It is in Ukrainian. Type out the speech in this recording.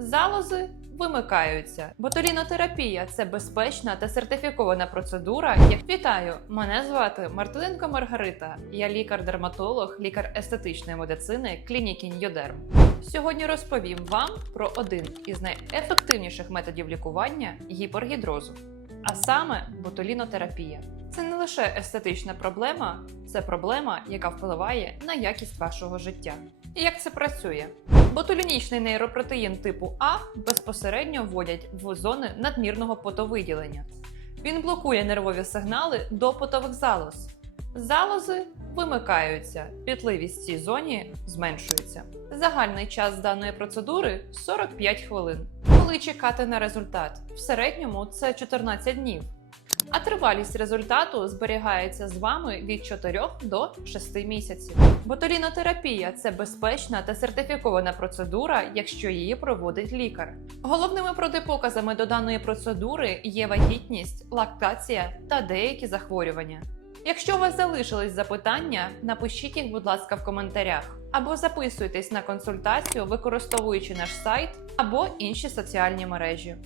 Залози вимикаються. Ботулінотерапія це безпечна та сертифікована процедура. Як вітаю, мене звати Мартиненко Маргарита. Я лікар-дерматолог, лікар естетичної медицини клініки Ньодерм. Сьогодні розповім вам про один із найефективніших методів лікування гіпергідрозу, а саме ботулінотерапія. Це не лише естетична проблема, це проблема, яка впливає на якість вашого життя. І як це працює? Ботулінічний нейропротеїн типу А безпосередньо вводять в зони надмірного потовиділення. Він блокує нервові сигнали до потових залоз. Залози вимикаються, пітливість в цій зоні зменшується. Загальний час даної процедури 45 хвилин. Коли чекати на результат? В середньому це 14 днів. А тривалість результату зберігається з вами від 4 до 6 місяців. Ботулінотерапія це безпечна та сертифікована процедура, якщо її проводить лікар. Головними протипоказами до даної процедури є вагітність, лактація та деякі захворювання. Якщо у вас залишились запитання, напишіть їх, будь ласка, в коментарях або записуйтесь на консультацію, використовуючи наш сайт або інші соціальні мережі.